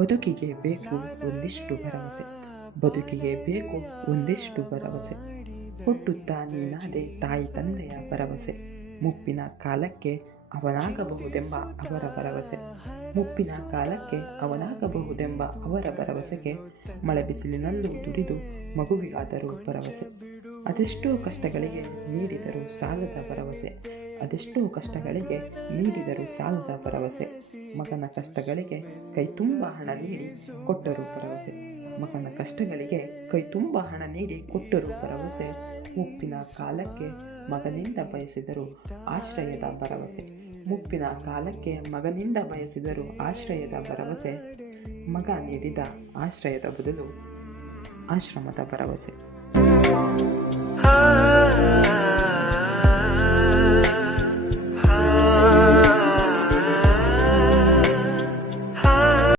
ಬದುಕಿಗೆ ಬೇಕು ಒಂದಿಷ್ಟು ಭರವಸೆ, ಬದುಕಿಗೆ ಬೇಕು ಒಂದಿಷ್ಟು ಭರವಸೆ. ಹುಟ್ಟುತ್ತಾ ನೀನಾದೆ ತಾಯಿ ತಂದೆಯ ಭರವಸೆ, ಮುಪ್ಪಿನ ಕಾಲಕ್ಕೆ ಅವನಾಗಬಹುದೆಂಬ ಅವರ ಭರವಸೆ. ಮುಪ್ಪಿನ ಕಾಲಕ್ಕೆ ಅವನಾಗಬಹುದೆಂಬ ಅವರ ಭರವಸೆಗೆ ಮಳೆ ಬಿಸಿಲಿನಲ್ಲೂ ದುಡಿದು ಮಗುವಿಗಾದರೂ ಭರವಸೆ. ಅದೆಷ್ಟೋ ಕಷ್ಟಗಳಿಗೆ ನೀಡಿದರು ಸಾಲದ ಭರವಸೆ, ಅದೆಷ್ಟೋ ಕಷ್ಟಗಳಿಗೆ ನೀಡಿದರು ಸಾಲದ ಭರವಸೆ. ಮಗನ ಕಷ್ಟಗಳಿಗೆ ಕೈ ತುಂಬ ಹಣ ನೀಡಿ ಕೊಟ್ಟರು ಭರವಸೆ, ಮಗನ ಕಷ್ಟಗಳಿಗೆ ಕೈ ತುಂಬ ಹಣ ನೀಡಿ ಕೊಟ್ಟರು ಭರವಸೆ. ಮುಪ್ಪಿನ ಕಾಲಕ್ಕೆ ಮಗನಿಂದ ಬಯಸಿದರು ಆಶ್ರಯದ ಭರವಸೆ, ಮುಪ್ಪಿನ ಕಾಲಕ್ಕೆ ಮಗನಿಂದ ಬಯಸಿದರು ಆಶ್ರಯದ ಭರವಸೆ. ಮಗ ನೀಡಿದ ಆಶ್ರಯದ ಬದಲು ಆಶ್ರಮದ ಭರವಸೆ.